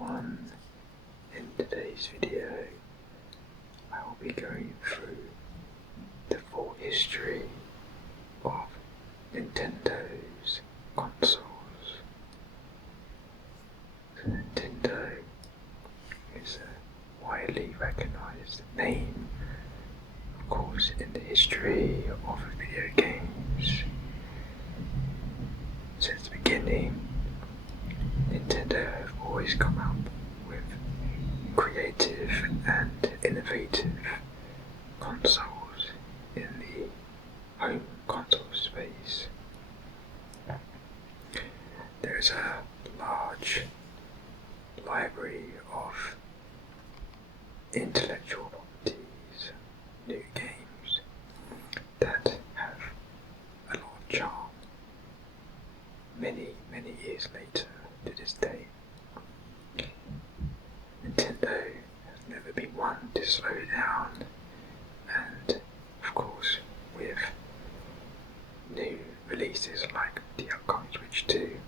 everyone, in today's video I will be going through the full history of Nintendo's consoles. So Nintendo is a widely recognised name, of course, in the history of video games. Since the beginning, Nintendo have always come up with creative and innovative consoles in the home console space. There is a large library of intellectual properties, new games that have a lot of charm many years later to this day. Nintendo has never been one to slow down, and of course with new releases like the upcoming Switch 2,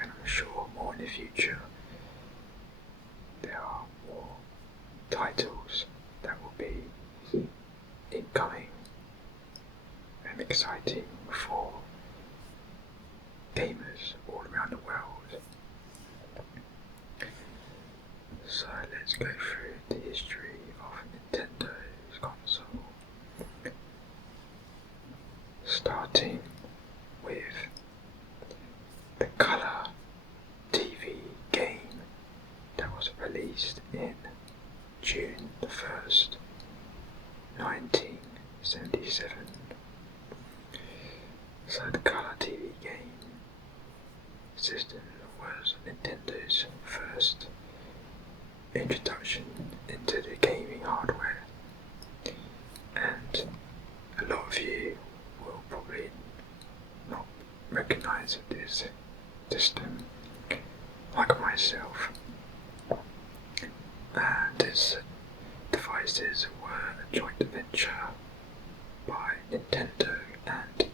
and I'm sure more in the future, there are more titles that will be incoming and exciting for gamers all around the world. So let's go through the history of Nintendo's console, starting with the Color TV game that was released in June the 1st, 1977. So the Color TV game system was Nintendo's first introduction into the gaming hardware, and a lot of you will probably not recognise this system like myself. And these devices were a joint venture by Nintendo and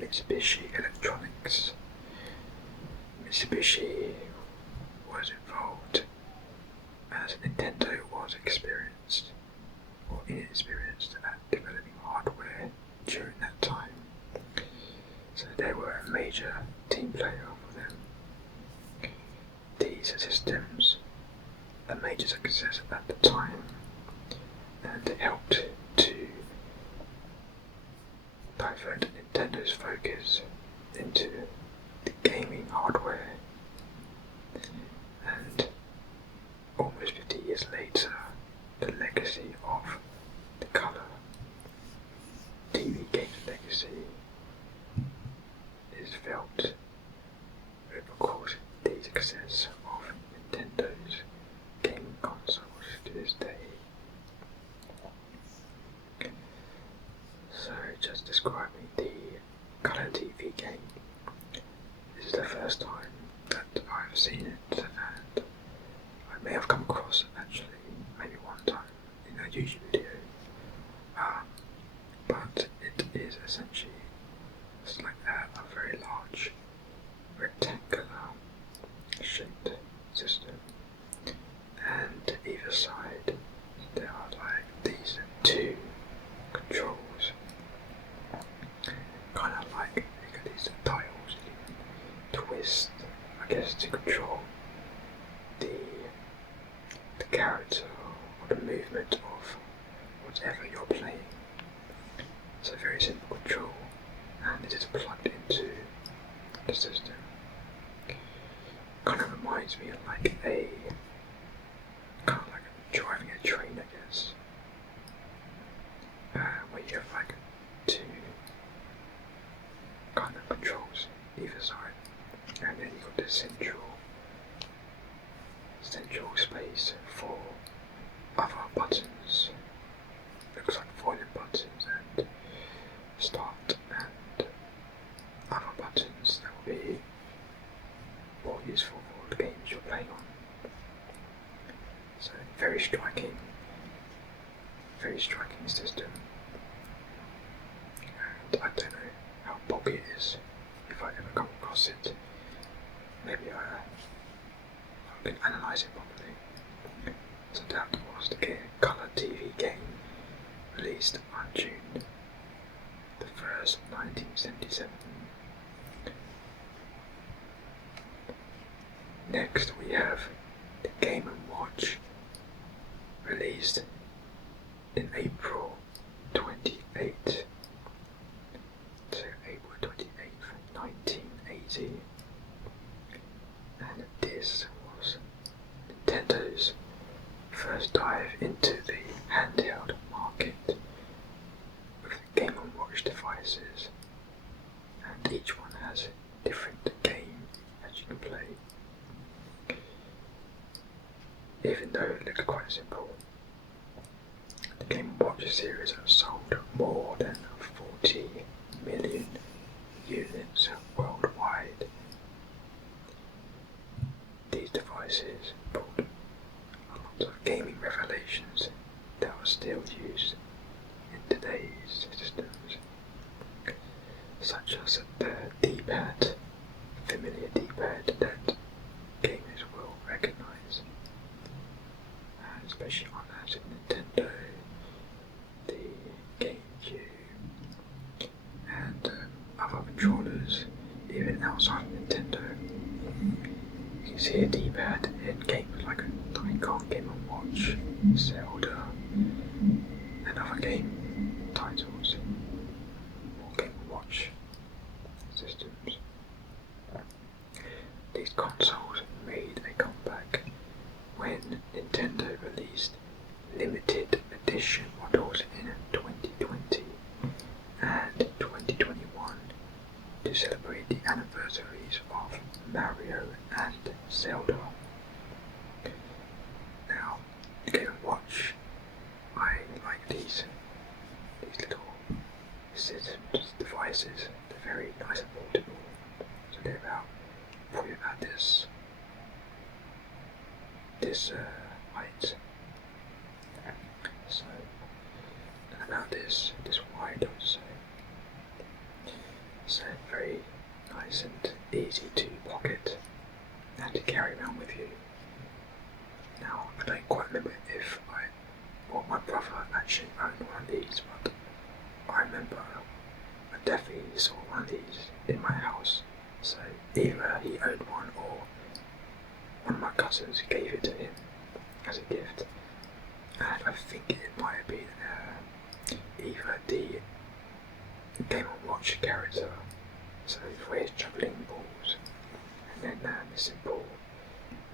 Mitsubishi Electronics. Mitsubishi was involved as Nintendo was inexperienced at developing hardware during that time. So they were a major team player for them. These systems a major success at the time, and it helped to divert Nintendo's focus into the gaming hardware. And almost 50 years later, the legacy of the Color TV games legacy is felt with, of course, the success of Nintendo's gaming consoles to this day. So, just describing the Color TV game. This is the first time that I've seen it, and I may have come across it actually, maybe one time in a YouTube video. But it is essentially just like a very large rectangular shaped system, and either side there are like these two controls, kind of like you got these dials you can twist, I guess, to control the character or the movement of whatever you're playing. It's a very simple control, and it is plugged into the system. Kind of reminds me of like driving a train, I guess, where you have like two kind of controls either side, and then you've got the central space for other buttons. Looks like volume buttons and start and other buttons that will be more useful for the games you're playing on. So very striking system. And I don't know how bulky it is, if I ever come across it. Maybe can analyse it properly. So that was the colour TV game released on June the 1st, 1977. Next we have the Game & Watch, released in April 28th. So April 28th, 1980. And this was Nintendo's first dive into the handheld market with Game & Watch devices, and each one has a different game that you can play. Even though it looks quite simple, the Game & Watch series have sold more than 40 million units worldwide. These devices brought a lot of gaming revelations that are still used in today's systems, such as the D-pad, familiar D-pad that gamers will recognise, especially on the Super Nintendo, the GameCube, and other controllers, even outside of Nintendo. You can see a D-pad in games like Icon, Game & Watch, Zelda, and other game titles, or Game & Watch systems. These consoles made a comeback when Nintendo released limited edition models in 2020 and 2021 to celebrate the anniversaries of Mario and Zelda. Now, the Game & Watch, I like these little systems, devices. They're very nice and portable. So they're probably about this height. So, and about this wide, I would say. So very nice and easy to pocket and to carry around with you. Now, I don't quite remember if my brother actually owned one of these, but I remember I definitely saw one of these in my house. So either he owned one or one of my cousins gave it to him as a gift. And I think it might have been either the Game & Watch character, so where he's juggling balls, and then missing ball,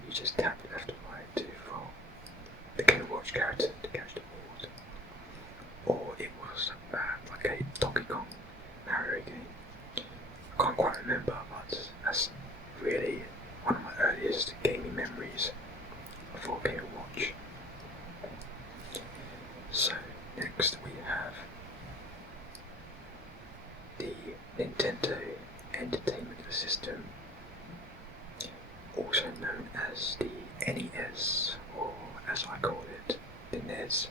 you just tap left and right to for the Game & Watch character to catch the balls. Or it was like a Donkey Kong Mario game. I can't quite remember, but that's really one of my earliest gaming memories for Game & Watch. So next we have the Nintendo Entertainment System, also known as the NES, or as I call it, the NES,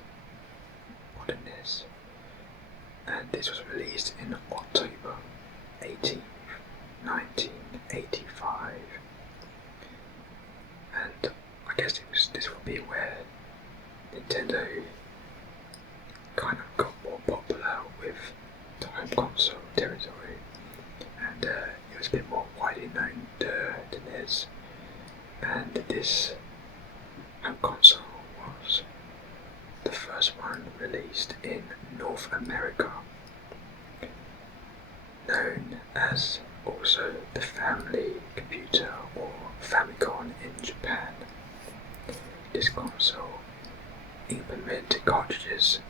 or the NES. And this was released in October 18th, 1985. And I guess this would be where Nintendo kind of got more popular with the home console territory, and it was a bit more widely known, the NES. And this home console was the first one released in North America, known as also the Family Computer or Famicom in Japan. This console implemented cartridges,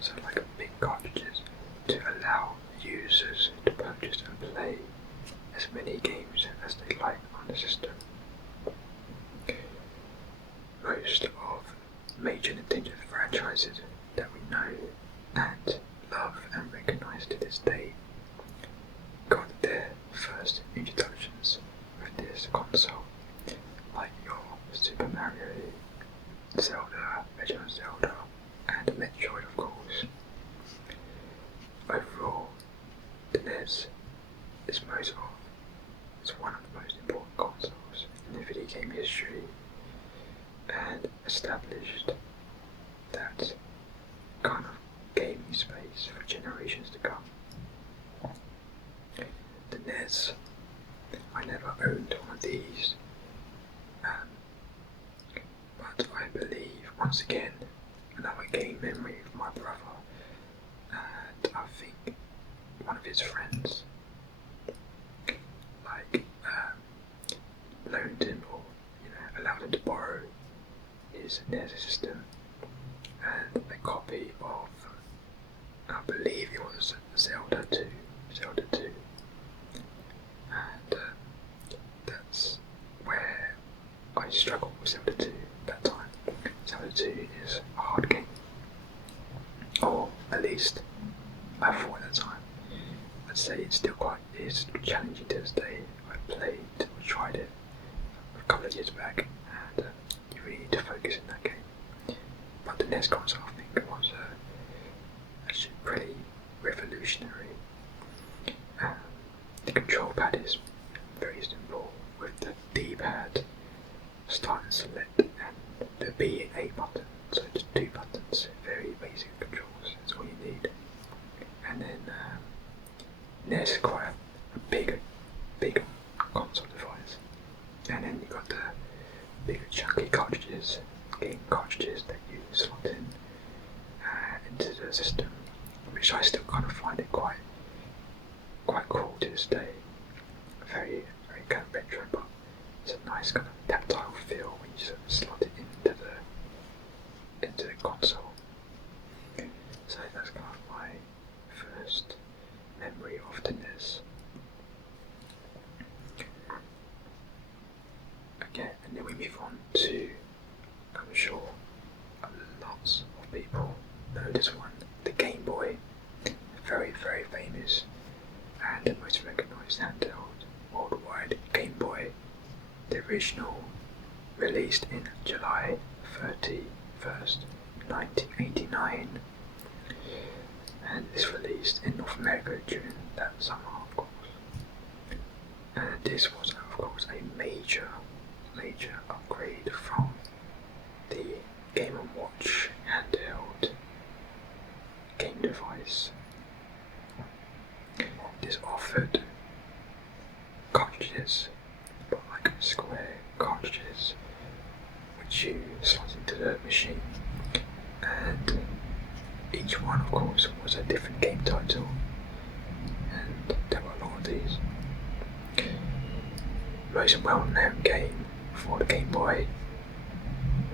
so like big cartridges, to allow users to purchase and play as many games as they like on the system. Most of major Nintendo franchises that we know and love and recognise to this day got their first introductions with this console, like your Super Mario, Zelda, Legend of Zelda, and Metroid, of course. Overall, the NES is one of the most important consoles in the video game history, and established that kind of gaming space for generations to come. The NES, I never owned one of these, but I believe, once again, another game memory of my brother, and I think one of his friends, like, loaned him or allowed him to borrow his NES system and a copy of, I believe it was Zelda 2, and that's where I struggled with Zelda 2 at that time. Zelda 2 is a hard game, or at least I thought at the time. I'd say it's still quite challenging to this day. I tried it a couple of years back, and you really need to focus in that game. But the NES console, I think, was actually pretty revolutionary. The control pad is very simple, with the D-pad, start and select, and the B and A button, so just 2 buttons, very basic controls, that's all you need. And then NES is quite a big console device, and then you've got the bigger chunky cartridges, game cartridges that you slot in into the system, which I still kind of find it quite cool to this day. Very kind of retro, but it's a nice kind of tactile feel when you sort of slot it into the console. So that's kind of my first memory of the NES. Okay, and then we move on to, I'm sure lots of people know this one, the Game Boy. Very famous and most recognised handheld worldwide. Game Boy, the original, released in July 31st, 1989, and this released in North America during that summer, of course. And this was, of course, a major upgrade from the Game & Watch handheld game device. This offered cartridges, but like square cartridges, which you slot into the machine, and each one, of course, was a different game title, and there were a lot of these. The most well-known game for the Game Boy,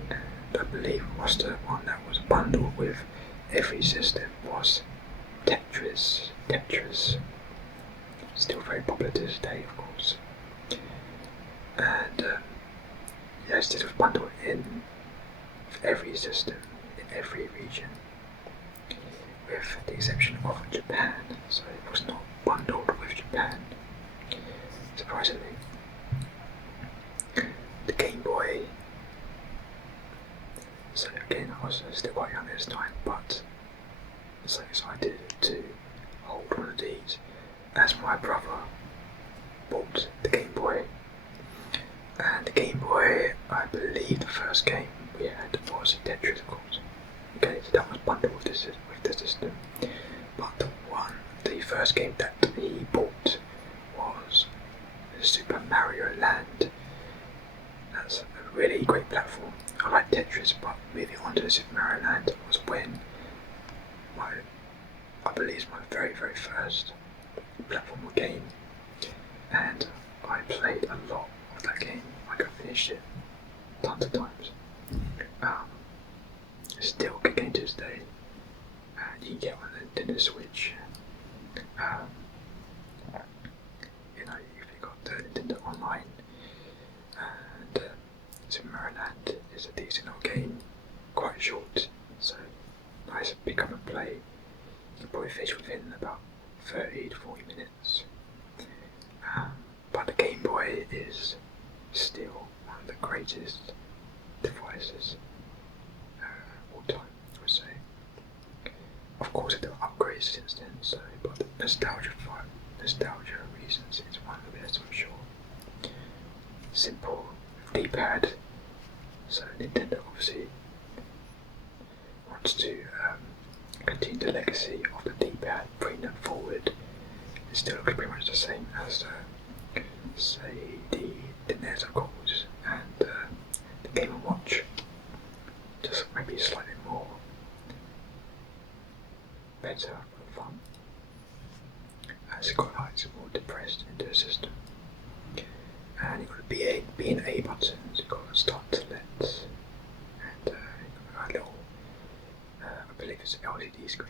and I believe was the one that was bundled with every system, was Tetris. Still very popular to this day, of course. And yes, this was bundled in with every system in every region, with the exception of Japan. So it was not bundled with Japan, surprisingly. The Game Boy. So again, I was still quite young at this time, but so excited to hold one of these, as my brother bought the Game Boy. And the Game Boy, I believe the first game we had was Tetris, of course. Okay, so that was bundled with the system. But the first game that he bought was Super Mario Land. That's a really great platform. I like Tetris, but moving on to the Super Mario Land was when I believe it's my very first platform game, and I played a lot of that game. Like, I finished it tons of times. Still a good game to this day, and you can get on the Nintendo Switch. If you've got the Nintendo Online, and Super Mario Land is a decent little game, quite short, so nice to pick up and play. You can probably finish within about 30 to 40 minutes. But the Game Boy is still one of the greatest devices all time, I would say. Of course, there are upgrades since then, but nostalgia reasons, it's one of the best, I'm sure. Simple D-pad, So Nintendo obviously wants to continue the legacy of the D-pad, bring that forward. It still looks pretty much the same as say the NES of course, and the Game & Watch, just maybe slightly more better for fun, as it got lights more depressed into the system. And you've got the B and A buttons, you've got start to let, and you've got a little, I believe it's an LCD screen.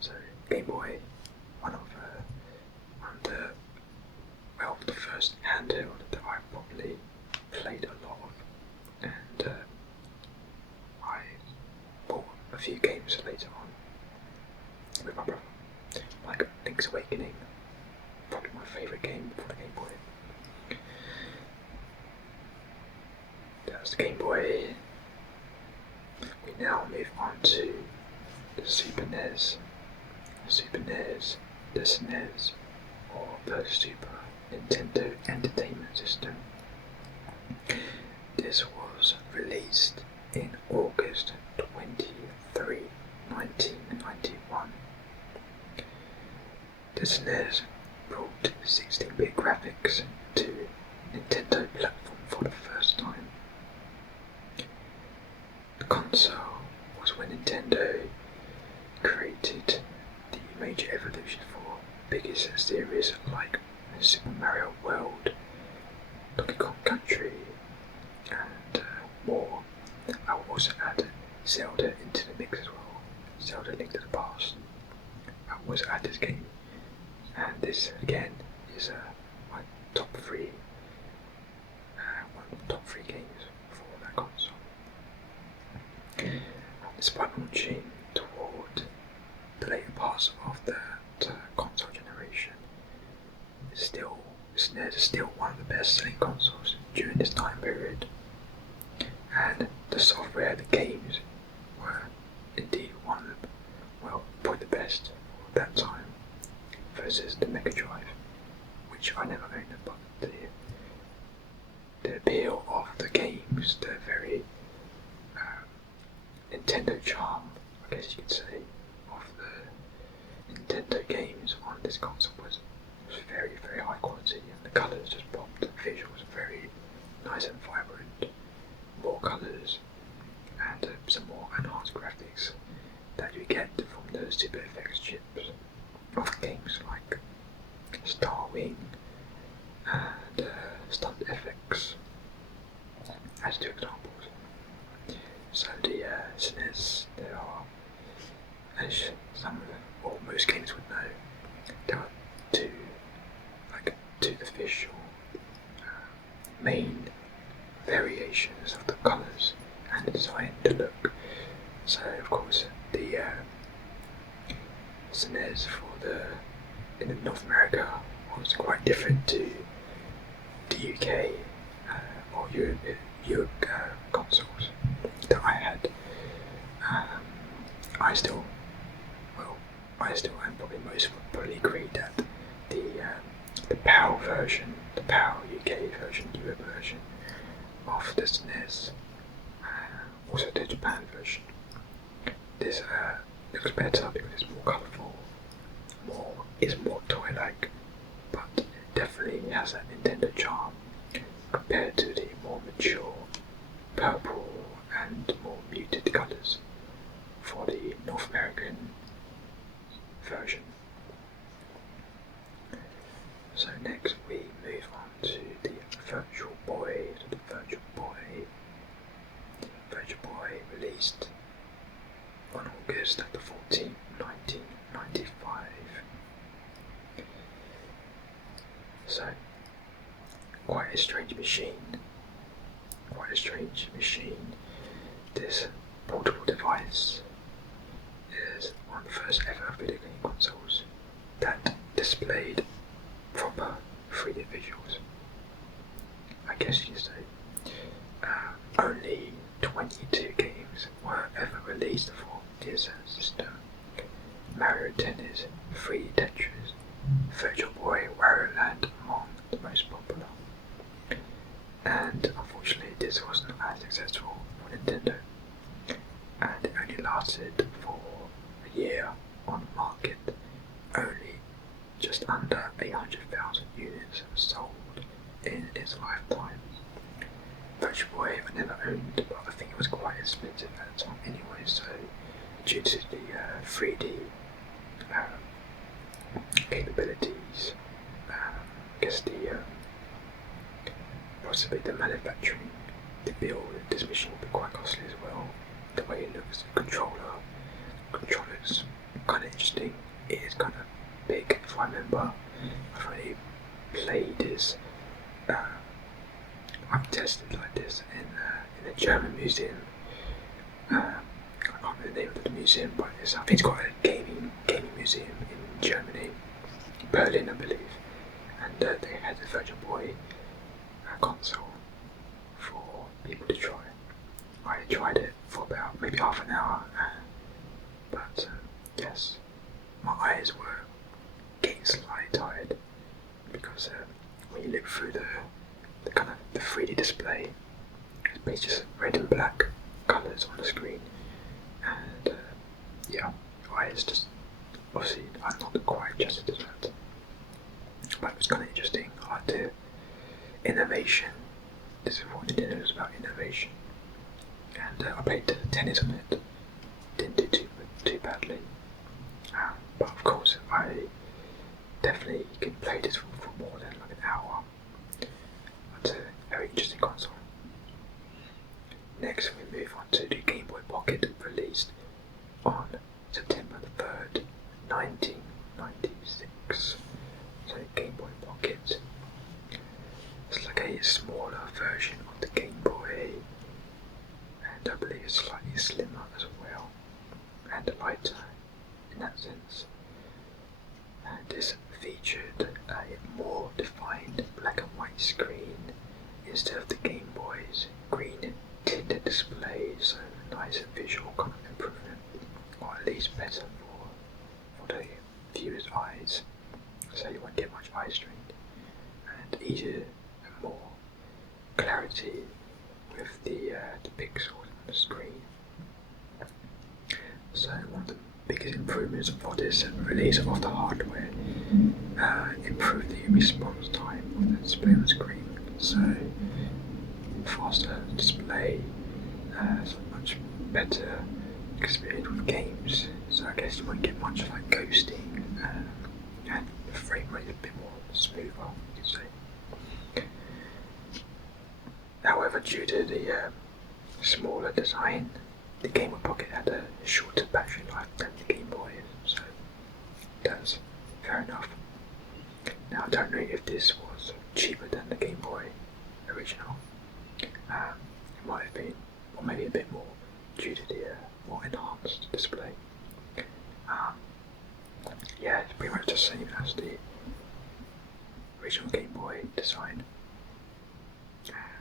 So Game Boy, one of the first handheld that I probably played a lot of, and I bought a few games later on with my brother, like Link's Awakening, probably my favourite game for the Game Boy. That's the Game Boy. We now move on to the Super NES, the SNES, or the Super Nintendo Entertainment System. This was released in August 23, 1991. The SNES brought 16-bit graphics to Nintendo platform for the first time. The console was when Nintendo created the major evolution for biggest series like Super Mario World, Donkey Kong Country, and more. I will also add Zelda into the mix as well. Zelda Link to the Past. I will also add this game, and this again is my top three, one of the top three games for that console. Despite launching toward the later parts of that console generation, SNES is still one of the best-selling consoles during this time period, and the software, the games were indeed one of the, well, probably the best at that time, versus the Mega Drive, which I never owned, but the appeal of the games, the very Nintendo charm, I guess you could say, of the Nintendo games on this console was very, very high quality, and the colours just popped. The visuals were very nice and vibrant, more colours, and some more enhanced graphics that you get from the Super FX chips of games like Star Wing and Stunt FX, as two examples. So the SNES, there are, as some of them, or most games would know, there are two official main variations of the colours and the design, the look. So of course the SNES in North America was quite different to the UK or Europe consoles that I had. I still, and probably most would probably agree that the PAL version, the PAL UK version, Europe version of the SNES, also the Japan version, this looks better because it's more colourful, is more toy-like, but it definitely has that Nintendo charm compared to the more mature purple and more muted colours for the North American version. So next we move on to the Virtual Boy. The Virtual Boy released on August the 14th, 1995. So quite a strange machine. This portable device is one of the first ever video game consoles that displayed proper 3D visuals, I guess you could say. Only 22 games were ever released for this system. Mario Tennis, 3D Tetris, Virtual Boy, Wario Land among the most popular. and unfortunately this wasn't as successful for Nintendo, and it only lasted for a year on the market. Only just under 800,000 units sold in its lifetime. Virtual Boy I never owned, but I think it was quite expensive at the time anyway, so due to the 3D capabilities, I guess possibly the manufacturing, the build of this machine would be quite costly as well. The way it looks, the controller's kind of interesting. It is kind of big, if I remember. I've already played this. I've tested like this in a German museum. I can't remember the name of the museum, but I think it's got a gaming museum in Germany, Berlin, I believe, and they had a Virtual Boy console for people to try. I tried it for about maybe half an hour, but yes, my eyes were getting slightly tired because when you look through the kind of the 3D display, it's basically just red and black colours on the screen, and yeah, your eyes just obviously I'm not quite adjusted to that, but it was kind of interesting. I like the innovation. This is what Nintendo is about, innovation. And I played tennis on it. Didn't do too badly. But of course, I definitely can play this for more than like an hour. It's a very interesting console. Next, we move on to the Game Boy Pocket, released on September 3rd, 1996. So, Game Boy Pocket. It's like a smaller version of the Game Boy, and I believe it's slightly slimmer as well, and lighter in that sense. And this featured a more defined black and white screen instead of the Game Boy's green tinted display, so a nice visual kind of improvement, or at least better for the viewer's eyes, so you won't get much eye strain, and easier and more clarity with the pixels on the screen. So one of the biggest improvements for this release of the hardware improved the response time of the display on the screen. So faster display, so much better experience with games. So I guess you won't get much like ghosting, and the frame rate is a bit more smoother, you could say. However, due to the smaller design, the Game Boy Pocket had a shorter battery life than the Game Boy, so that's fair enough. Now, I don't know if this was cheaper than the Game Boy original. It might have been, or maybe a bit more, due to the more enhanced display. Yeah, it's pretty much the same as the original Game Boy design.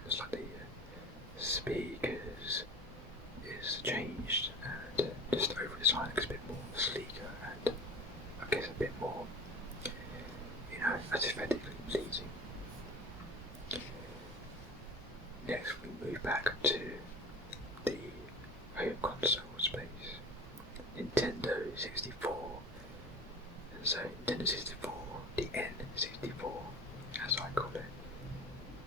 It's like the speakers is changed, and just over design looks a bit more sleeker, and I guess a bit more, aesthetically pleasing. Next, we move back to the home console space. Nintendo 64. And so Nintendo 64, the N64, as I call it.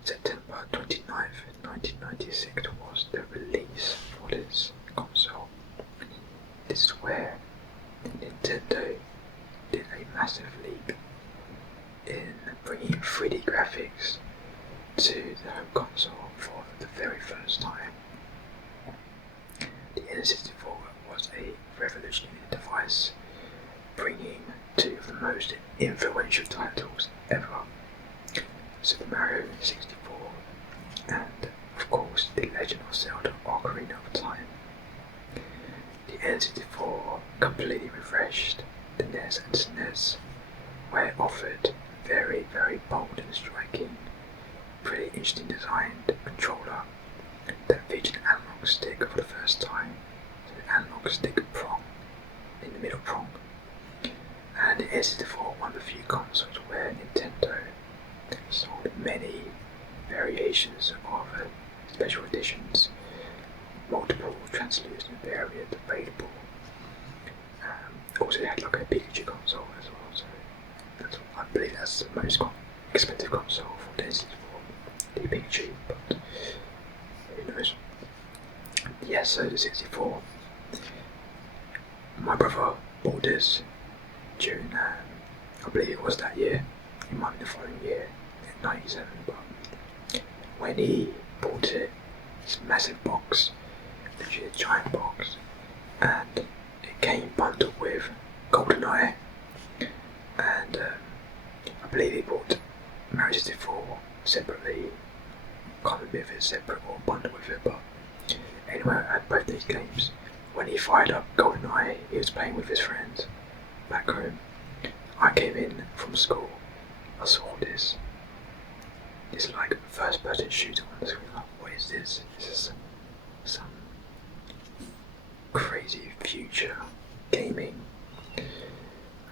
September 29th, 1996 was the release for this console. This is where Nintendo did a massive leap in bringing 3D graphics to the home console for the very first time. The N64 was a revolutionary device, bringing two of the most influential titles ever: Super Mario 64 and, of course, The Legend of Zelda: Ocarina of Time. The N64 completely refreshed the NES and SNES, where it offered very, very bold and striking, pretty interesting designed controller that featured an analog stick for the first time, so an analog stick prong in the middle prong. And the N64 one of the few consoles where Nintendo sold many variations of special editions, multiple translucent variants available. Also, it had like a Pikachu console as well, so I believe that's the most expensive console for this for the Pikachu, but who knows. Yeah, so the 64. My brother bought this during, I believe it was that year, it might be the following year, in 97, but when he bought it, this massive box, literally a giant box, and it came bundled with GoldenEye, and I believe he bought Mario 64 separately. Can't remember if it's separate or bundled with it, but anyway, I had both these games. When he fired up GoldenEye, he was playing with his friends back home. I came in from school, I saw this like first person shooter on the screen, like, what is this? This is some crazy future gaming.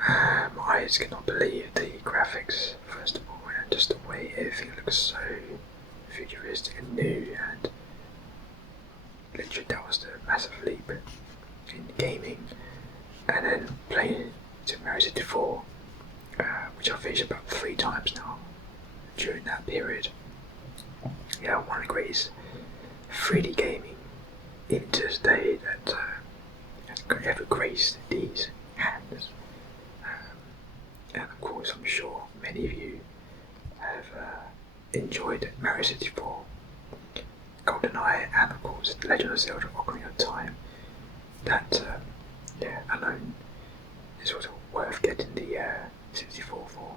My eyes cannot believe the graphics, first of all, and just the way everything looks so futuristic and new, and literally that was the massive leap in gaming. And then playing Super Mario 64, which I've finished about 3 times now during that period. Yeah, one of the greatest 3D gaming in this day that has ever graced these hands. And of course, I'm sure many of you have enjoyed Mario 64, GoldenEye, and of course The Legend of Zelda: Ocarina of Time. That, alone is sort of worth getting the 64 for.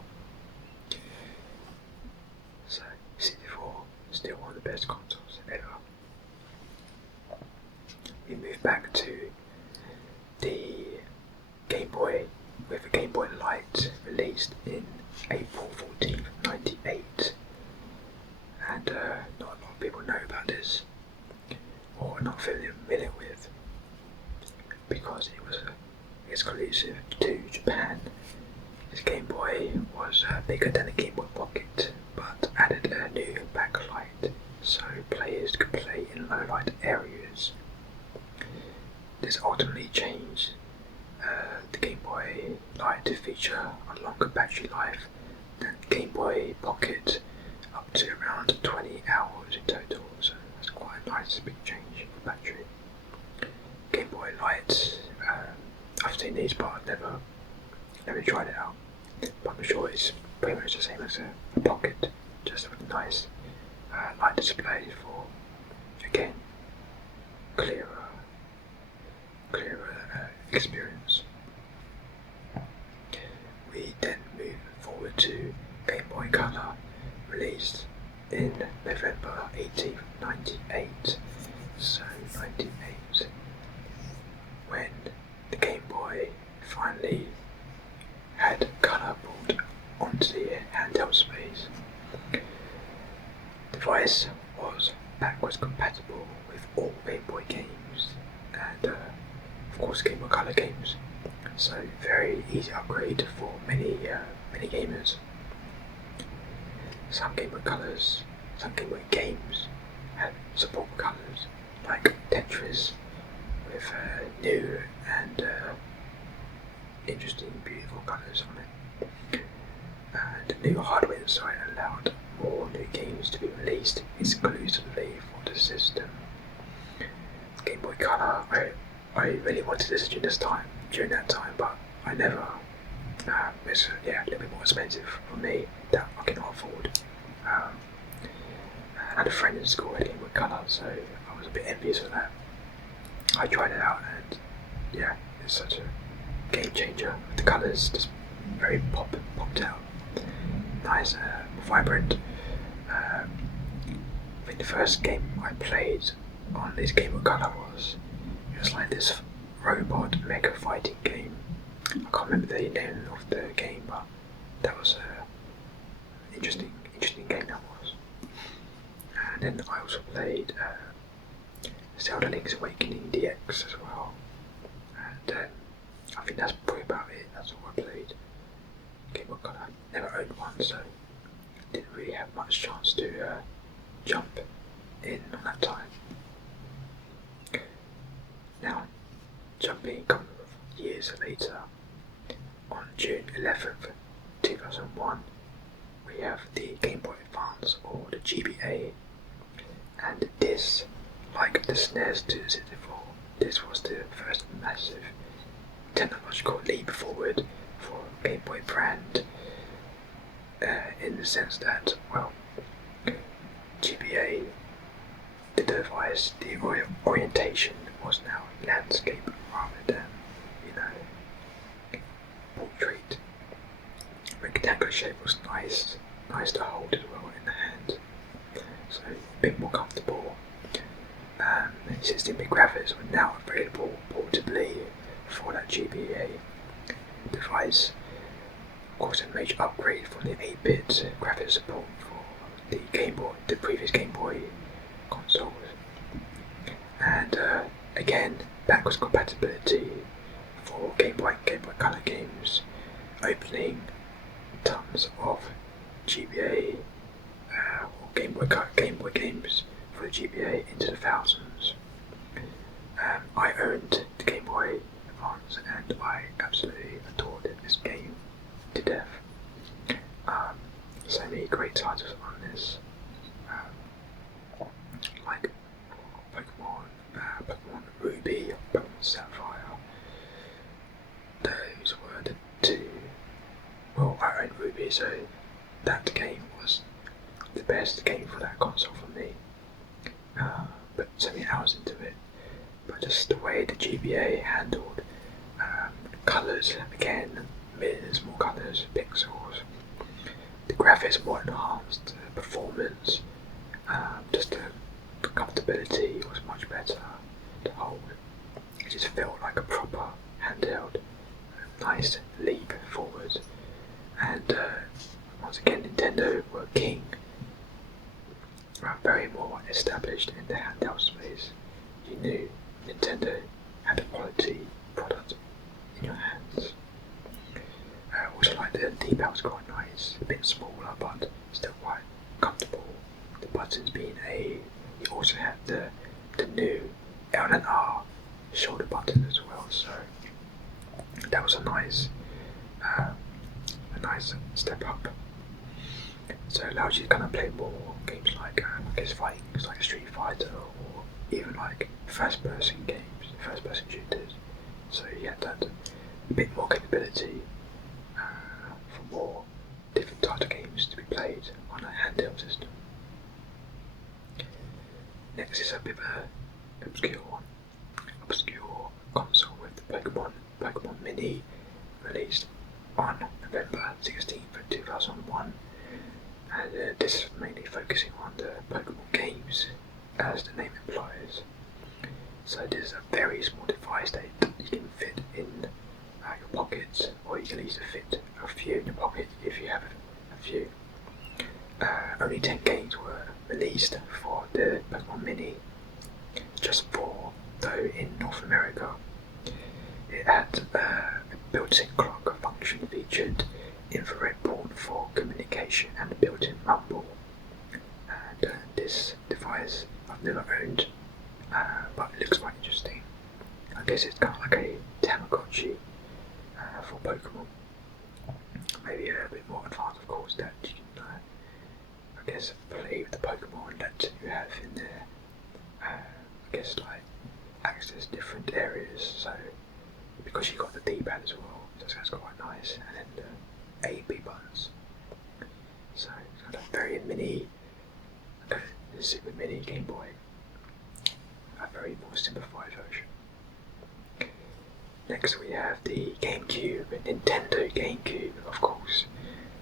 So, 64 is still one of the best consoles ever. We move back to the Game Boy with a Game Boy Lite released in April 14th, 98. And not a lot of people know about this, or are not familiar with, because it was exclusive to Japan. This Game Boy was bigger than the Game Boy Pocket, but added a new backlight, so players could play in low light areas. This ultimately changed the Game Boy Lite to feature a longer battery life than the Game Boy Pocket, up to around 20 hours in total, so that's quite a nice big change for battery. Game Boy Lite, I've seen these but I've never tried it out, but I'm sure it's pretty much the same as a Pocket, just with a nice light display for, again, clearer experience. We then move forward to Game Boy Color, released in November 18th, 98. So 98, when the Game Boy finally had colour brought onto the handheld space. The device was backwards compatible with all Game Boy games, and of course Game Boy Color games, so very easy upgrade for many gamers. Some Game Boy games have support colours, like Tetris, with new and interesting, beautiful colours on it. And the new hardware inside allowed more new games to be released exclusively for the system. Game Boy Color, I really wanted this during that time, but I never. It's a little bit more expensive for me that I cannot afford. I had a friend in school had Game Boy Color, so I was a bit envious of that. I tried it out, and it's such a game changer. The colours just very popped out, nice, vibrant. I think the first game I played on this Game Boy Color was like this robot mecha fighting game. I can't remember the name of the game, but that was an interesting game that was. And then I also played Zelda Link's Awakening DX as well. And I think that's probably about it. That's all I played. Game Boy Color. Never owned one, so didn't really have much chance to jump in on that time. Now, jumping a couple of years later, on June 11th, 2001, we have the Game Boy Advance, or the GBA, and this, like the SNES 264, this was the first massive technological leap forward for a Game Boy brand, in the sense that, well, GBA, the device, the orientation was now landscape rather than, portrait. Rectangular shape was nice to hold as well in the hand, so a bit more comfortable. 16-bit graphics were now available portably for that GBA device. Of course, a major upgrade from the 8-bit graphics support for the Game Boy, the previous Game Boy consoles, and again, backwards compatibility for Game Boy Color games, opening tons of GBA or Game Boy games for the GBA into the thousands. I owned the Game Boy Advance and I absolutely adored this game to death. So many great titles on this, like Pokemon Ruby, Pokemon Sapphire. Those were the two. Well, I owned Ruby, so that game was the best game for that console for me. But so many hours into it. But just the way the GBA handled colours, again, millions more colours, pixels, the graphics more enhanced, performance, just the comfortability was much better to hold. It just felt like a proper handheld, nice leap forward. And once again, Nintendo were king, very more established in the handheld space. You knew Nintendo had a quality product in your hands. Also, like the D-pad was quite nice, a bit smaller but still quite comfortable. The buttons being A. You also had the new L and R shoulder button as well, so that was a nice step up. So it allows you to kind of play more games like fighting games like Street Fighter, or even like first-person games, first-person shooters. So you had that a bit more capability for more different types of games to be played on a handheld system. Next is a bit of an obscure console with the Pokémon Mini, released on November 16th, 2001. And this is mainly focusing on the Pokémon games, as the name implies. So this is a very small device that you can fit in your pockets, or you can easily fit a few in your pocket if you have a few. Only 10 games were released for the Pokémon Mini, just 4 though in North America. It had a built-in clock function, featured infrared port for communication and a built-in rumble. And this device I've never owned, but it looks quite interesting. I guess it's kind of like a Tamagotchi for Pokemon. Maybe a bit more advanced, of course, that you can, I guess, play with the Pokemon that you have in there. I guess, like, access different areas, so because you got the D-pad as well, so that's quite nice, and then the A, B buttons. So it's got a very mini, super mini Game Boy, a very more simplified version. Next we have the GameCube, Nintendo GameCube, of course,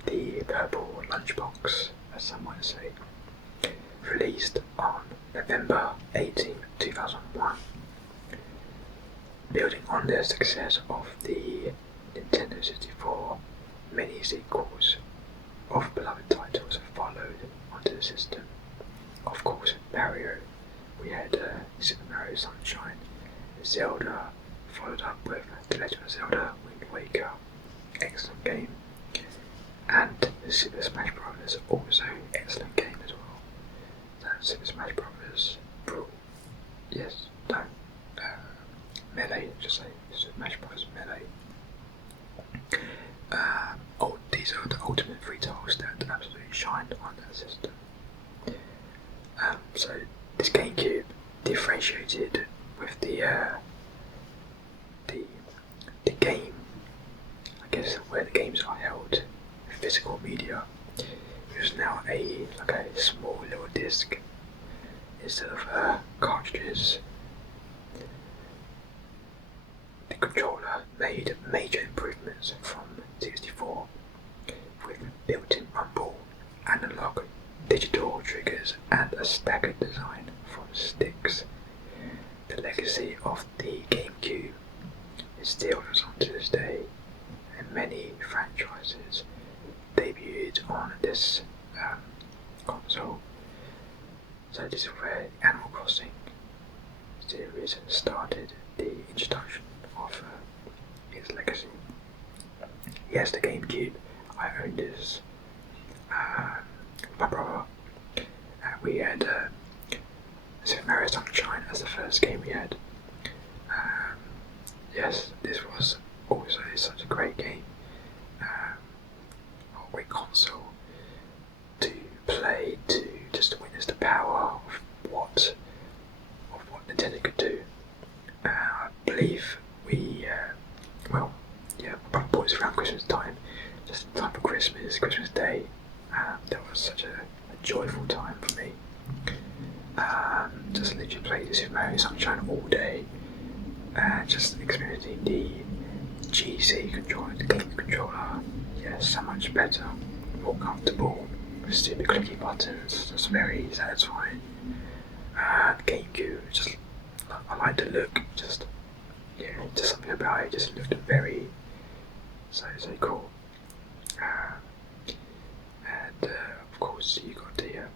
the purple lunchbox, as some might say, released on November 18, 2001. Building on the success of the Nintendo 64, many sequels of beloved titles have followed onto the system. Of course, Mario, we had Super Mario Sunshine, Zelda, followed up with The Legend of Zelda Wind Waker, excellent game, and the Super Smash Bros. Also excellent game as well. Super Smash Brothers Brawl. Yes, no. Melee, just say Super Smash Bros. Melee. These are the ultimate three titles that absolutely shined on that system. So this GameCube differentiated with the game, I guess, where the games are held, physical media. It was now a small little disc instead of cartridges. The controller made major improvements from 64 with built-in rumble, analog, digital triggers and a staggered design from sticks. The legacy of the GameCube still lives on to this day, and many franchises debuted on this console. So this is where Animal Crossing series started the introduction of its legacy. Yes, the GameCube, I owned this. My brother, we had Super Mario Sunshine as the first game we had. Yes, this was also such a great game, a great console to play, to just witness the power of what Nintendo could do. I believe we, my brother bought this around Christmas time, just in time for Christmas Day. That was such a joyful time for me. Just literally played the Super Mario Sunshine all day, just experiencing the GC controller, the game controller. Yes, so much better, more comfortable, with stupid clicky buttons, just very satisfying. The GameCube, I like the look, just something about it just looked very so cool. And of course you got the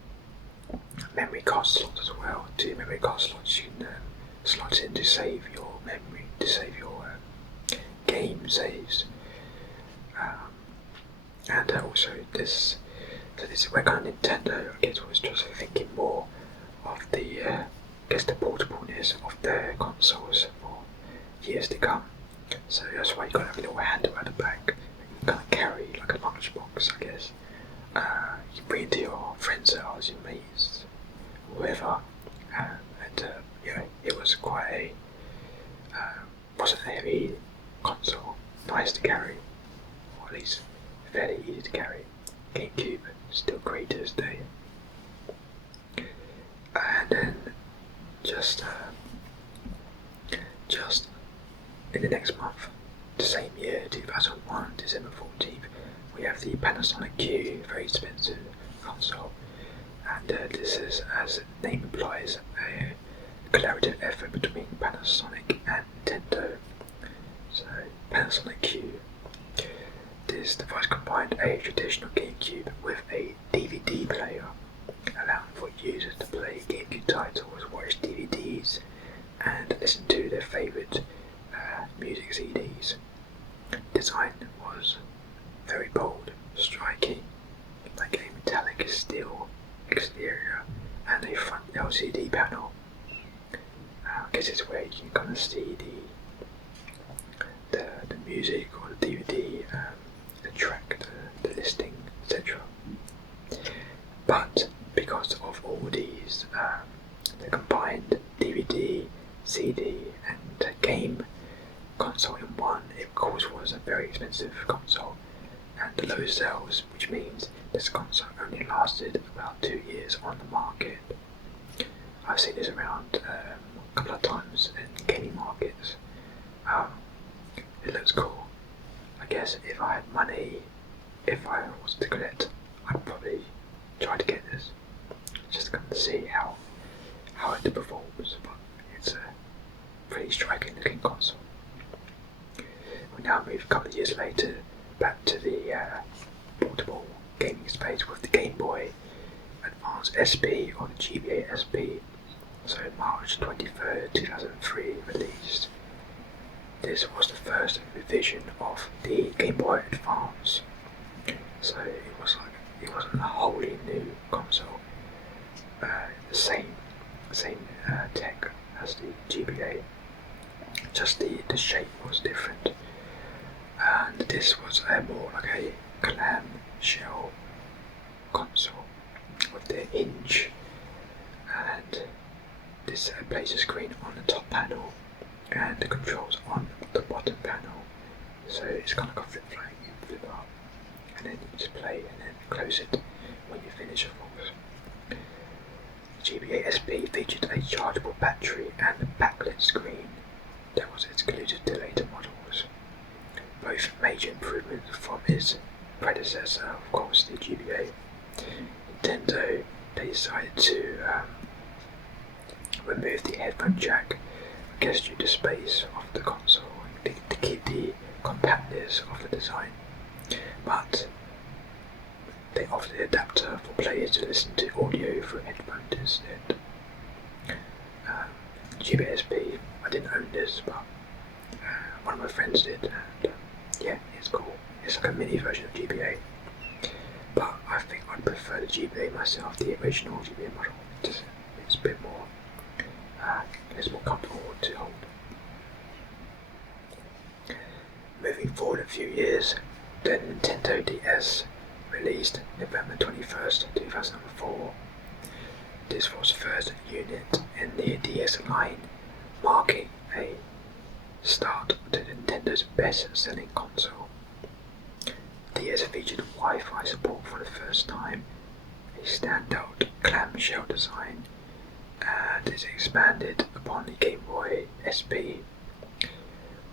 memory card slots as well. 2 memory card slots you can slot in to save your memory, to save your game saves. And also this is where kind of Nintendo, I guess, was just thinking more of the portableness of their consoles for years to come. So that's why you got to have a little handle at the back that you can kind of carry like a lunchbox, I guess. You bring it to your friends' house, your mates, whoever, and it was quite a wasn't a heavy console, nice to carry, or at least fairly easy to carry. GameCube still great to this day. And then just in the next month, the same year, 2001, December 14th, we have the Panasonic Q, very expensive console, and this is, as the name implies, a collaborative effort between Panasonic and Nintendo. So Panasonic Q, this device combined a traditional GameCube with a DVD player, allowing for users to play GameCube titles, watch DVDs, and listen to their favourite music CDs. Design was very bold, striking, like a metallic steel exterior and a front LCD panel. I guess it's where you can kind of see the music or the DVD, the track, the listing, etc. But because of all these, the combined DVD, CD and game console in one, it of course was a very expensive console and low sales, which means this console only lasted about 2 years on the market. I've seen this around a couple of times in gaming markets. It looks cool. I guess if I had money, if I was to collect, I'd probably try to get this, just to come to see how it performs. But it's a pretty striking looking console. We now move a couple of years later back to the portable gaming space with the Game Boy Advance SP or the GBA SP. So March 23rd, 2003 released. This was the first revision of the Game Boy Advance. So it wasn't a wholly new console. The same tech as the GBA, just the shape was different, and this was more like a clam shell console with the hinge, and this plays a screen on the top panel and the controls on the bottom panel, so it's kind of like a flip phone. You flip it up and then you just play and then close it when you finish, of course. The GBA SP featured a chargeable battery and a backlit screen that was exclusive to later models, both major improvements from its predecessor, of course, the GBA. Nintendo, they decided to remove the headphone jack, I guess due to space of the console, to keep the compactness of the design, but they offered the adapter for players to listen to audio through headphones instead. GBA SP, I didn't own this, but one of my friends did, and yeah, it's cool. It's like a mini version of GBA, but I think I'd prefer the GBA myself, the original GBA model. It's a bit more, it's more comfortable to hold. Moving forward a few years, the Nintendo DS released November 21st, 2004. This was the first unit in the DS line, marking a start to Nintendo's best-selling console. DS featured Wi-Fi support for the first time, a standout clamshell design, and is expanded upon the Game Boy SP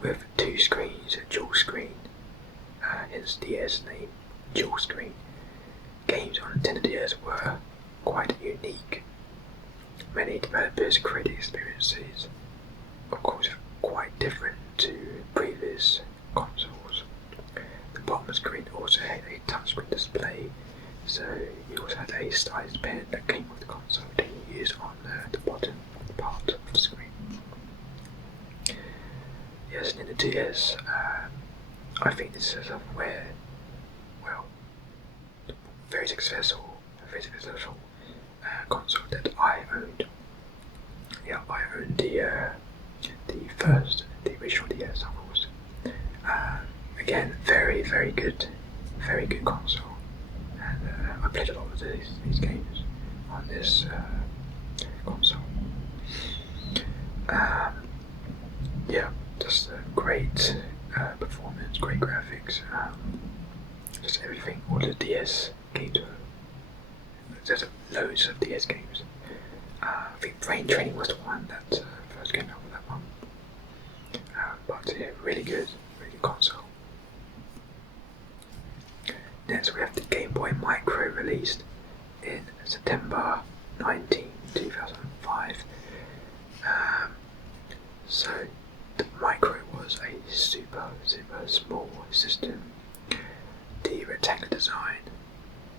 with two screens, a dual screen, hence DS name, dual screen. Games on Nintendo DS were quite unique. Many developers created experiences, of course, quite different to previous consoles. The bottom screen also had a touchscreen display, so you also had a stylus pen that came with the console that you use on the bottom part of the screen. Yes, in the DS, I think this is where, well, very successful console that I owned. Yeah, I owned the original DS, of course. Again, very good console, and I played a lot of these games on this console. Yeah, just great performance, great graphics, just everything. All the DS games were. There's loads of DS games. I think Brain Training was the one that first came out with that one. But yeah, really good console. Next we have the Game Boy Micro, released in September 19, 2005. So the Micro was a super small system. The rectangular design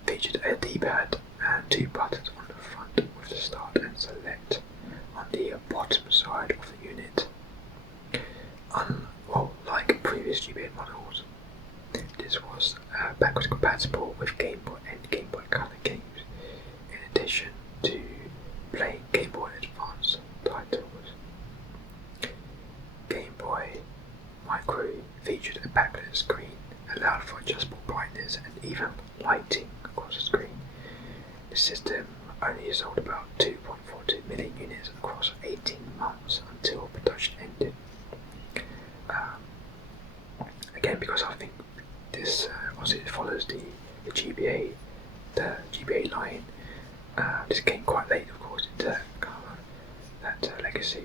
featured a D-pad and two buttons on the front with the start and select on the bottom side of the unit. Like previous GBA models, this was backwards compatible with Game Boy and Game Boy Color games, in addition to playing Game Boy Advance titles. Game Boy Micro featured a backlit screen, allowed for adjustable brightness and even lighting across the screen. The system only sold about 2.42 million units across 18 months until production ended. Again, because I think this obviously follows the GBA line. This came quite late, of course, into that legacy.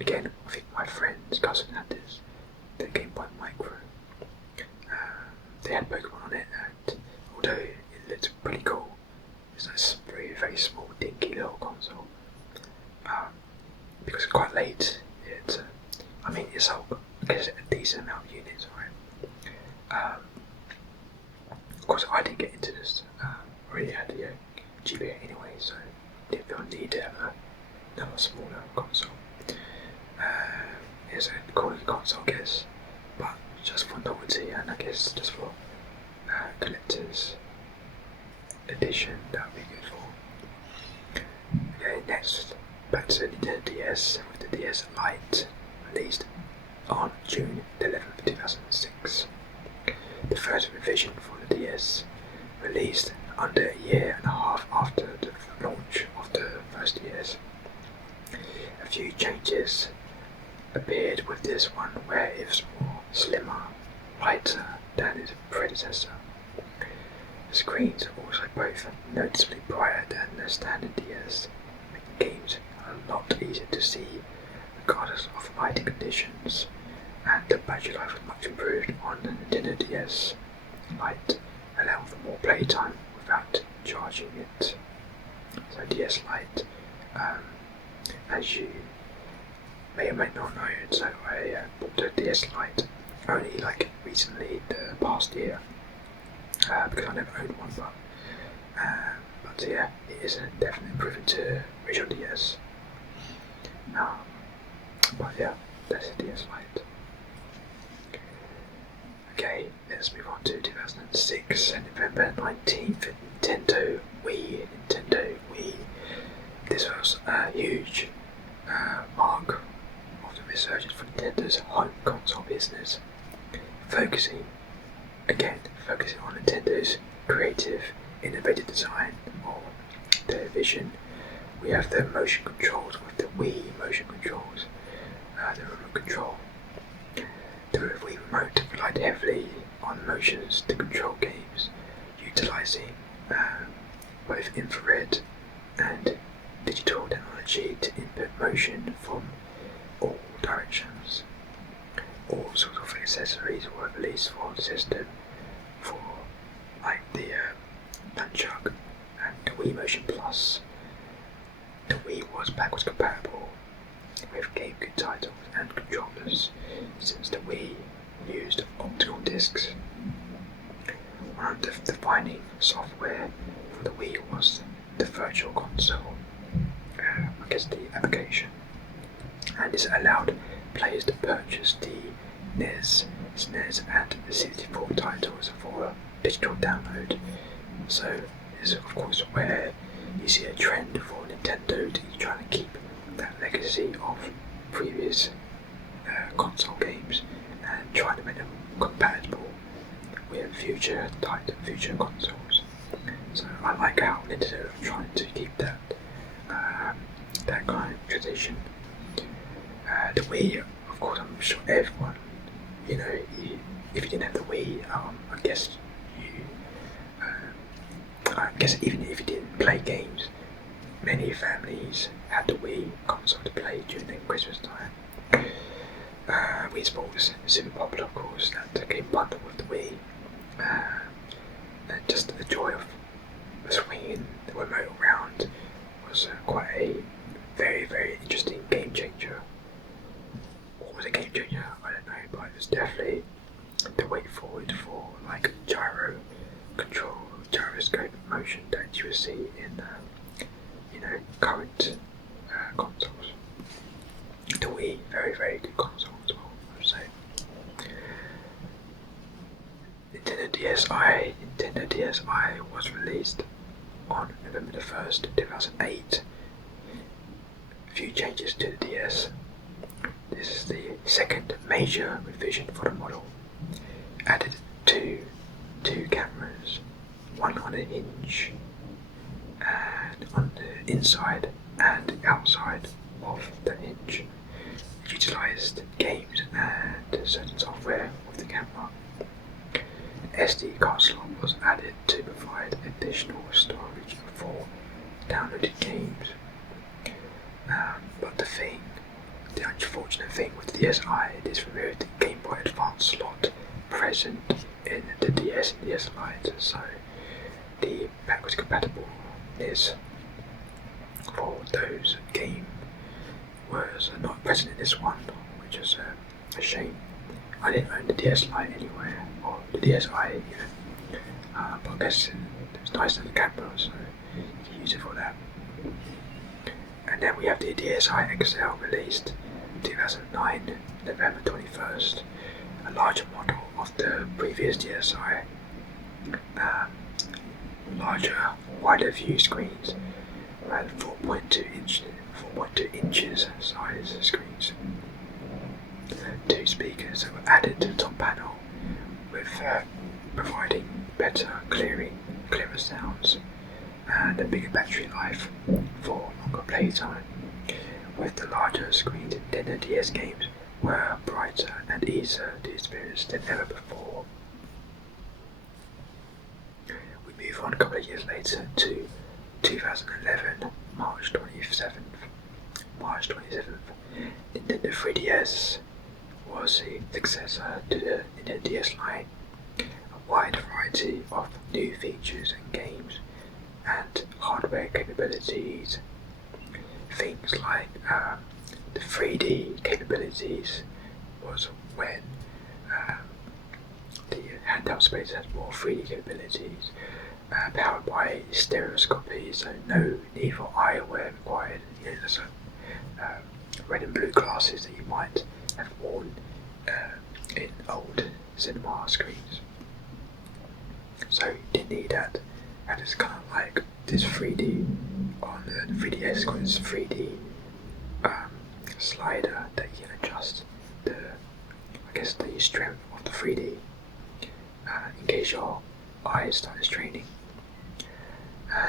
Again, I think my friend's cousin had this, the Game Boy Micro. They had Pokémon on it, and although it looked pretty cool, it's a very small, dinky little console. Because it's quite late, it sold, I guess, a decent amount of units, right? Of course, I didn't get into this. I already had the GBA anyway, so I didn't feel a need to have another smaller console. It's a cool console, I guess, but just for novelty, and I guess just for collector's edition, that would be good for. next back to Nintendo DS with the DS Lite, released on June 11th, 2006. The first revision for the DS, released under a year and a half after the launch of the first DS. A few changes appeared with this one, where it was more slimmer, lighter than its predecessor. The screens are also both noticeably brighter than the standard DS, making games a lot easier to see regardless of lighting conditions, and the battery life was much improved on the Nintendo DS Lite, allowing for more playtime without charging it. So DS Lite, as you may or may not know, so I bought the DS Lite only like recently, the past year, because I never owned one, but yeah, it is a definite improvement to original DS. But yeah, that's the DS Lite. Okay, let's move on to 2006, November 19th, Nintendo Wii. This was a huge mark of the resurgence for Nintendo's home console business, focusing on Nintendo's creative, innovative design or their vision. We have the motion controls with the Wii motion controls, the remote control. The Wii remote relied heavily on motions to control games, utilising both infrared and digital technology to input motion from all directions. All sorts of accessories were released for the system, for like the nunchuck and the Wii Motion Plus. The Wii was backwards compatible with GameCube titles and controllers, since the Wii used optical discs. One of the defining software for the Wii was the Virtual Console, the application, and this allowed players to purchase the NES, SNES and the 64 titles for digital download. So this is of course where you see a trend for Nintendo to try to keep that legacy of previous console games and try to make them compatible with future consoles. So I like how Nintendo are trying to keep that kind of tradition. The Wii, of course, I'm sure everyone, if you didn't have the Wii, I guess even if you didn't play games, many families had the Wii console to play during the Christmas time. Wii Sports is super popular, of course, that came bundled with the Wii. And just the joy of swinging the remote around was quite a very, very interesting game changer. What was a game changer? I don't know, but it was definitely the way forward for like gyroscope motion that you will see in current consoles. The Wii, very, very good console as well, I would say. Nintendo DSi was released on November the 1st, 2008. A few changes to the DS. This is the second major revision for the model. Added two cameras, one on a hinge, and on the inside and outside of the hinge. It utilised games and certain software with the camera. An SD card slot was added to provide additional storage for downloaded games. But the unfortunate thing with the DSi is removed the Game Boy Advance slot present in the DS and DS Lite, so the backwards compatibleness for those games was not present in this one, which is a shame. I didn't own the DS Lite anywhere, or the DSi even, but I guess it's nice to have a camera, so you can use it for that. And then we have the DSi XL released 2009, November 21st, a larger model of the previous DSi. Larger, wider view screens had 4.2 inches size screens. 2 speakers that were added to the top panel, with providing better clearer sounds and a bigger battery life for longer playtime. With the larger screen, Nintendo DS games were brighter and easier to experience than ever before. We move on a couple of years later to 2011, March 27th, Nintendo 3DS was a successor to the Nintendo DS Lite. A wide variety of new features and games and hardware capabilities. Things like the 3D capabilities was when the handheld space had more 3D capabilities, powered by stereoscopy, so no need for eyewear required. There's red and blue glasses that you might have worn in old cinema screens. So you didn't need that. And it's kind of like this 3D on the 3DS, got this 3D slider that you can adjust the strength of the 3D in case your eyes started straining.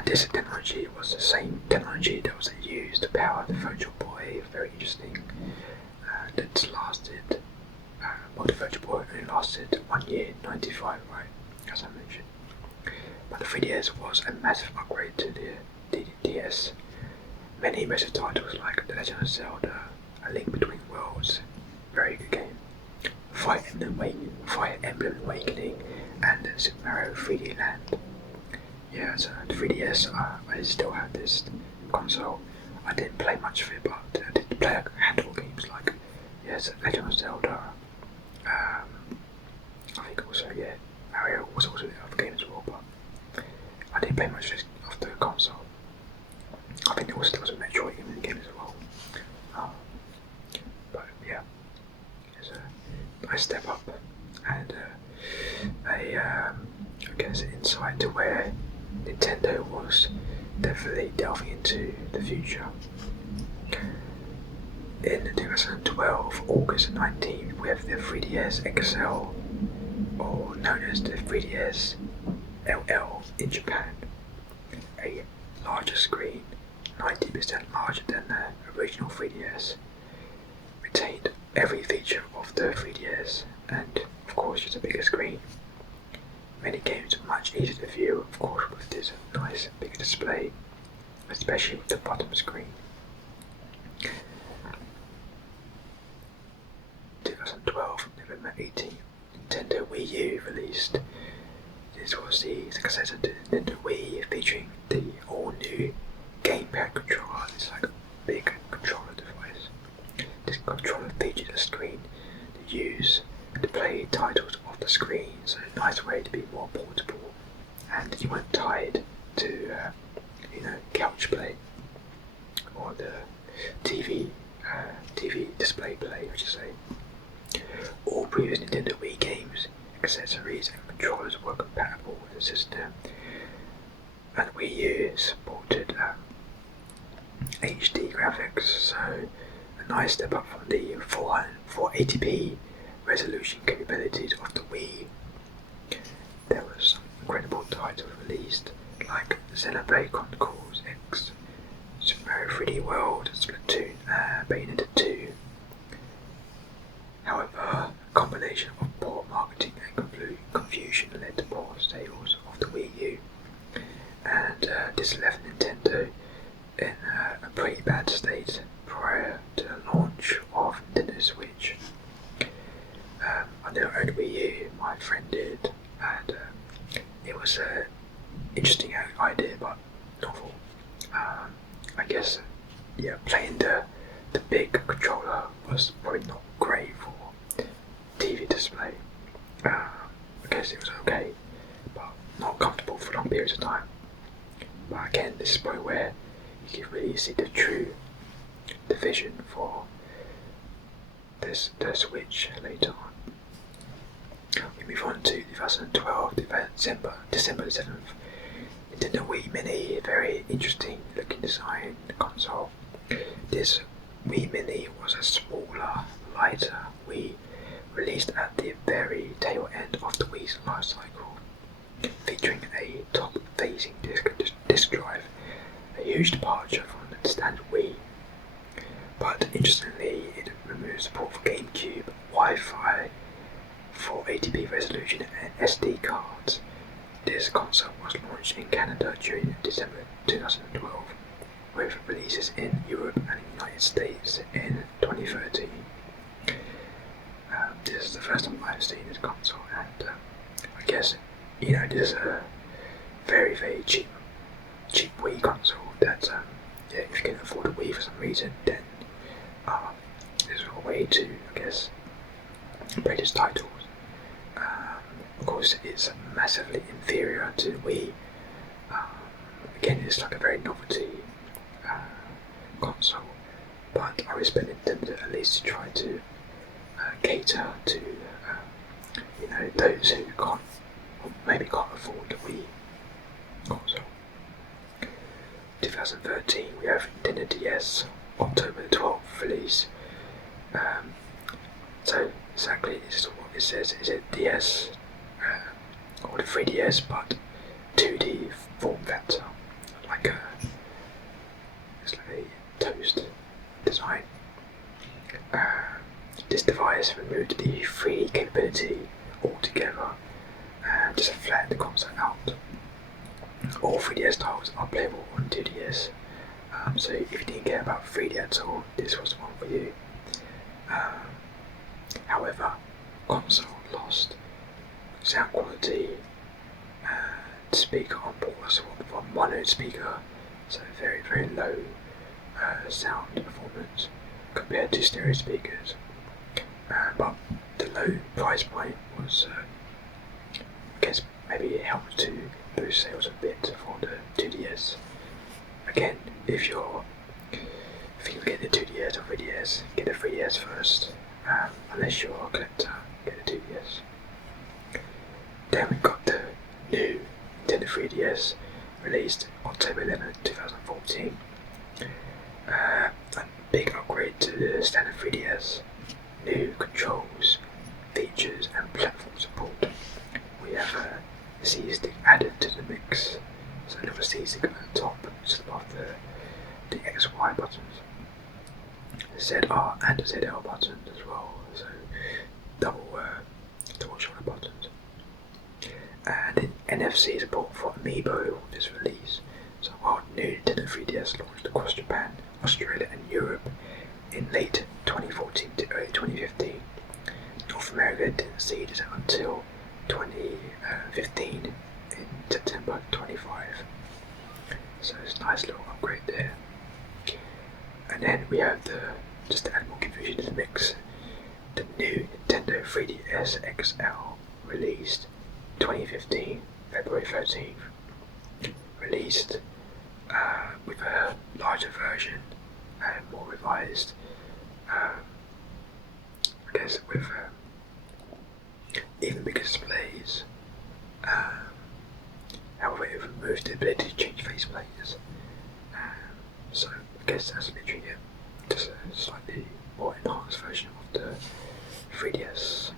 This technology was the same technology that was used to power the Virtual Boy. Very interesting. That lasted. The Virtual Boy only lasted 1 year, 95, right? As I mentioned. But the 3DS was a massive upgrade to the DS. Many immersive titles like The Legend of Zelda, A Link Between Worlds, very good game, Fire Emblem Awakening, and Super Mario 3D Land. Yeah, so the 3DS, I still have this console. I didn't play much of it, but I did play a handful of games like Legend of Zelda. I think also Mario was also the other game as well, but I didn't play much of the console. I think there was a Metroid in the game as well. But yeah, it's a nice step up and I guess an insight to where Nintendo was definitely delving into the future. In 2012, August 19th, we have the 3DS XL, or known as the 3DS LL in Japan. A larger screen, 90% larger than the original 3DS, retained every feature of the 3DS, and of course just a bigger screen. Many games are much easier to view, of course, with this nice bigger display, especially with the bottom screen. 2012, November 18th, Nintendo Wii U released. This was the successor to Nintendo Wii, featuring the all-new gamepad controller. It's like a big controller device. This controller features a screen to use to play titles off the screen, so a nice way to be more portable, and you weren't tied to couch play or the TV display play, I should say. All previous Nintendo Wii games, accessories and controllers were compatible with the system, and Wii U supported HD graphics, so a nice step up from the 480p resolution capabilities of the Wii. There were some incredible titles released, like Xenoblade Chronicles X, Super Mario 3D World, Splatoon, Bayonetta 2. However, a combination of poor marketing and confusion led to poor sales of the Wii U, and this left Nintendo in a pretty bad state prior to the launch of Nintendo Switch. I never owned Wii U, my friend did, and it was an interesting idea but novel. I guess playing the big controller was probably not great for TV display. I guess it was okay, but not comfortable for long periods of time. But again, this is probably where you can really see the vision for the Switch later on. We move on to 2012, December 7th. Nintendo Wii Mini, very interesting looking design console. This Wii Mini was a smaller, lighter Wii, released at the very tail end of the Wii's life cycle, featuring a top-facing disk drive, a huge departure from the standard Wii. But interestingly, it removes support for GameCube, Wi-Fi, 480p resolution and SD cards. This console was launched in Canada during December 2012, with releases in Europe and the United States in 2013. This is the first time I've seen this console, and I guess, this is a very, very cheap Wii console that, if you can afford a Wii for some reason, then this is a way to, I guess, play this titles. Of course, it's massively inferior to the Wii. Again, it's like a very novelty console, but I respect Nintendo at least to try to cater to those who maybe can't afford the Wii console. 2013, we have Nintendo DS, October 12th release. So exactly this is what it says. Is it DS or the 3DS, but 2D form factor, it's like a toast design. This device removed the 3D capability altogether and just flattened the console out. All 3DS titles are playable on 2DS, so if you didn't care about 3D at all, this was the one for you. However, console lost sound quality, speaker on board was one mono speaker, so very, very low sound performance compared to stereo speakers. But the low price point was, I guess, maybe it helped to boost sales a bit for the 2DS. Again, if you get the 2DS or 3DS, get the 3DS first. Unless you're a collector, get the 2DS. Then we got the new Nintendo 3DS, released October 11, 2014. A big upgrade to the standard 3DS, new controls, features and platform support. We have a C-stick added to the mix, so a little C-stick at the top, just above the XY buttons. ZR and ZL buttons as well, so double shoulder buttons. And NFC support for Amiibo this release. So while new Nintendo 3DS launched across Japan, Australia and Europe in late 2014 to early 2015, North America didn't see this until 2015 in September 25. So it's a nice little upgrade there. And then we have just to add more confusion to the mix, the new Nintendo 3DS XL, released 2015, February 13th. Released with a larger version and more revised, I guess with even bigger displays. However, it removed the ability to change faceplates. So I guess that's literally it. Just a slightly more enhanced version of the 3DS.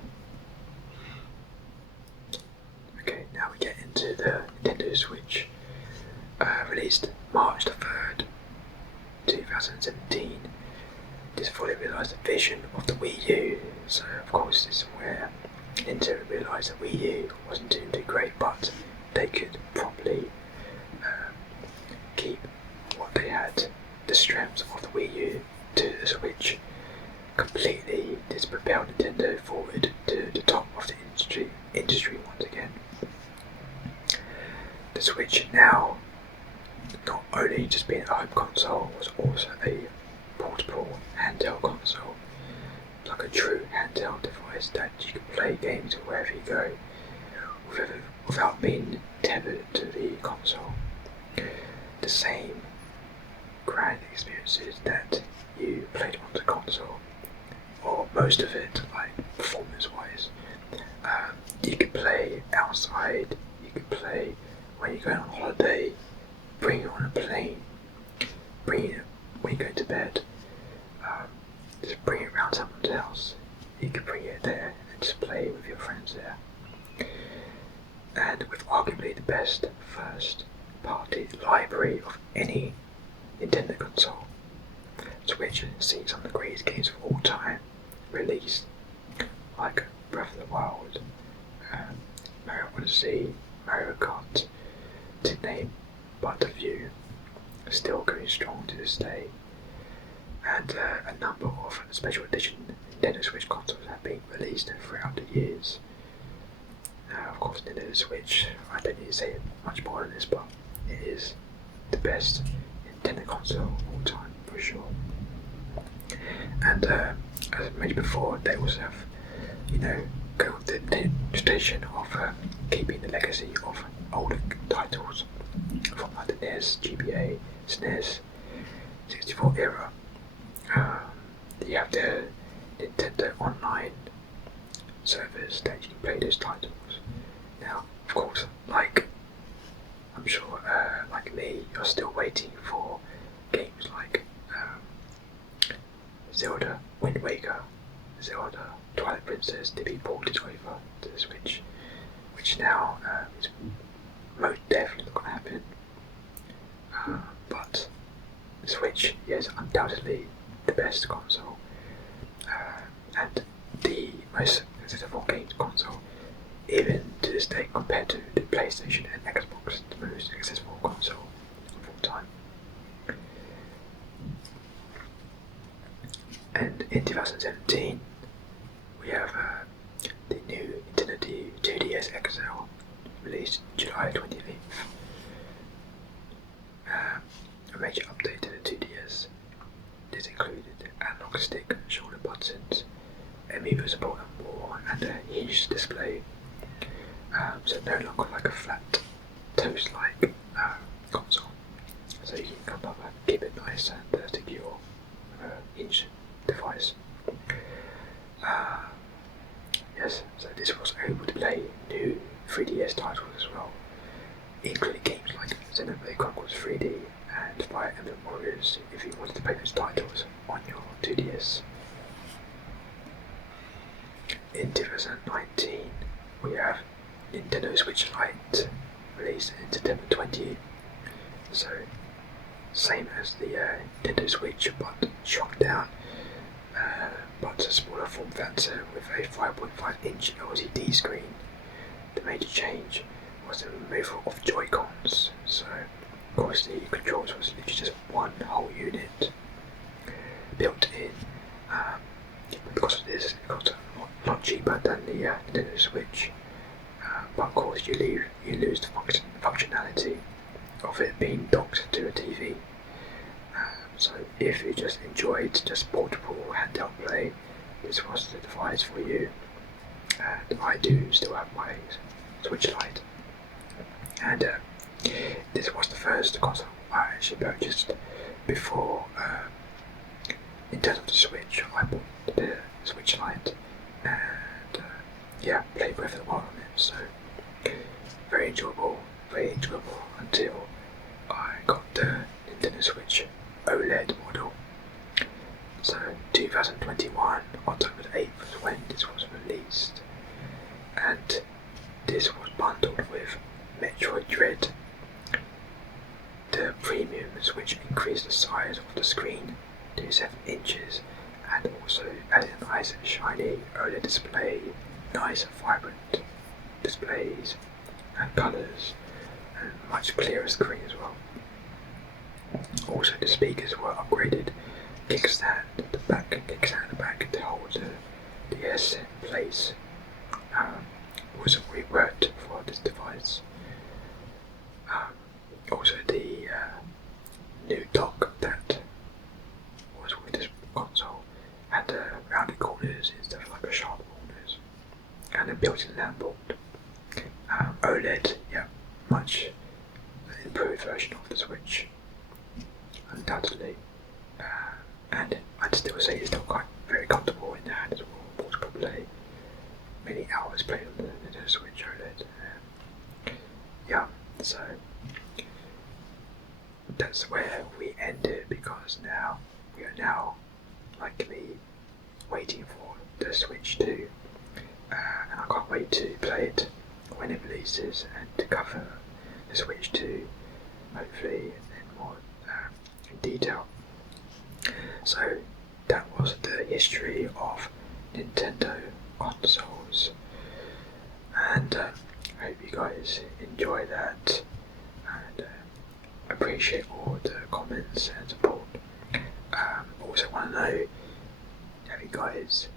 Okay, now we get into the Nintendo Switch. Released March the 3rd, 2017. This fully realised the vision of the Wii U. So of course this is where Nintendo realised that Wii U wasn't doing too great, but they could properly keep what they had, the strengths of the Wii U, to the Switch. Completely, this propelled Nintendo forward to the top of the industry once again. The Switch now, not only just being a home console, was also a portable handheld console, like a true handheld device that you can play games wherever you go, without being tethered to the console. The same grand experiences that you played on the console, or most of it, like performance-wise. You could play outside, you could play when you're going on holiday, bring it on a plane, bring it when you go to bed, just bring it around someone's house. You can bring it there and just play with your friends there. And with arguably the best first party library of any Nintendo console, Switch sees some of the greatest games of all time released, like Breath of the Wild, Mario Odyssey, Mario Kart, to name but a few, still going strong to this day. And a number of special edition Nintendo Switch consoles have been released throughout the years. Of course, Nintendo Switch, I don't need to say much more than this, but it is the best Nintendo console of all time, for sure. And as I mentioned before, they also have, go with the tradition of keeping the legacy of older titles from like the NES, GBA, SNES, 64 era. You have the Nintendo Online servers that you can play those titles. Now, of course, I'm sure, like me, you're still waiting for games like Zelda Wind Waker, Zelda Twilight Princess to be ported over to the Switch, which now is most definitely not going to happen. But the Switch is undoubtedly the best console, and the most successful games console, even to this day, compared to the PlayStation and Xbox, the most successful console of all time. And in 2017, we have the new Nintendo 2DS XL, released July 28th. A major update to the 2DS. This included analog stick, shoulder buttons, amiibo support and more, and a huge display. So no longer like a flat toast-like console. So you can come up and keep it nice and secure hinge device. Yes, so this was able to play new 3DS titles as well, including games like Xenoblade Chronicles 3D and Fire Emblem Warriors if you wanted to play those titles on your 2DS. In 2019, we have Nintendo Switch Lite, released in September 20. So, same as the Nintendo Switch, but shrunk down, but a smaller form factor with a 5.5-inch LCD screen. The major change was the removal of Joy-Cons, so of course the controls was literally just one whole unit built in. Because of this, it cost a lot cheaper than the Nintendo Switch, but of course you lose the functionality of it being docked to a TV. So if you just enjoyed just portable handheld play, this was the device for you. And I do still have my Switch Lite, and this was the first console I actually purchased before. In terms of the Switch, I bought the Switch Lite and played Breath of the Wild on it. So very enjoyable until I got the Nintendo Switch OLED model. So 2021, October 8th was when this was released, and this was bundled with Metroid Dread. The premium Switch increased the size of the screen to 7 inches and also added a nice shiny OLED display, nice vibrant displays and colours, and much clearer screen as well. Also the speakers were upgraded, kickstand at the back to hold the DS in place. Was reworked for this device. Also the new dock that was with this console had rounded corners instead of like a sharp corners, and a built-in LAN port. OLED, much improved version of the Switch, undoubtedly, and I'd still say it's still quite very comfortable in the hand as well, portable play. Many hours played on the Nintendo Switch OLED. So that's where we end it, because now we are now likely waiting for the Switch 2, and I can't wait to play it when it releases and to cover the Switch 2, hopefully in more detail. So that was the history of Nintendo consoles, and I hope you guys enjoy that, and appreciate all the comments and support. Also want to know, have you guys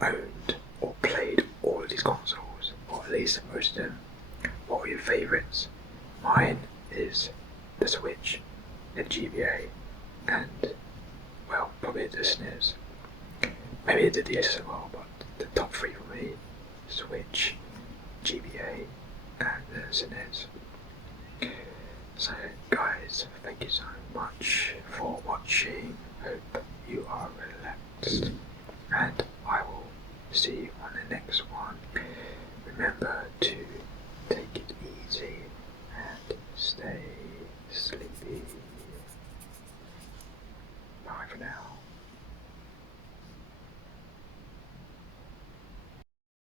owned or played all of these consoles, or at least most of them? What were your favourites? Mine is the Switch, the GBA, and, well, probably the SNES. Maybe the DS as well, but the top three for me: Switch, GBA, and the SNES. So guys, thank you so much for watching. Hope you are relaxed, and I will see you on the next one. Remember to take it easy and stay sleepy. Bye for now.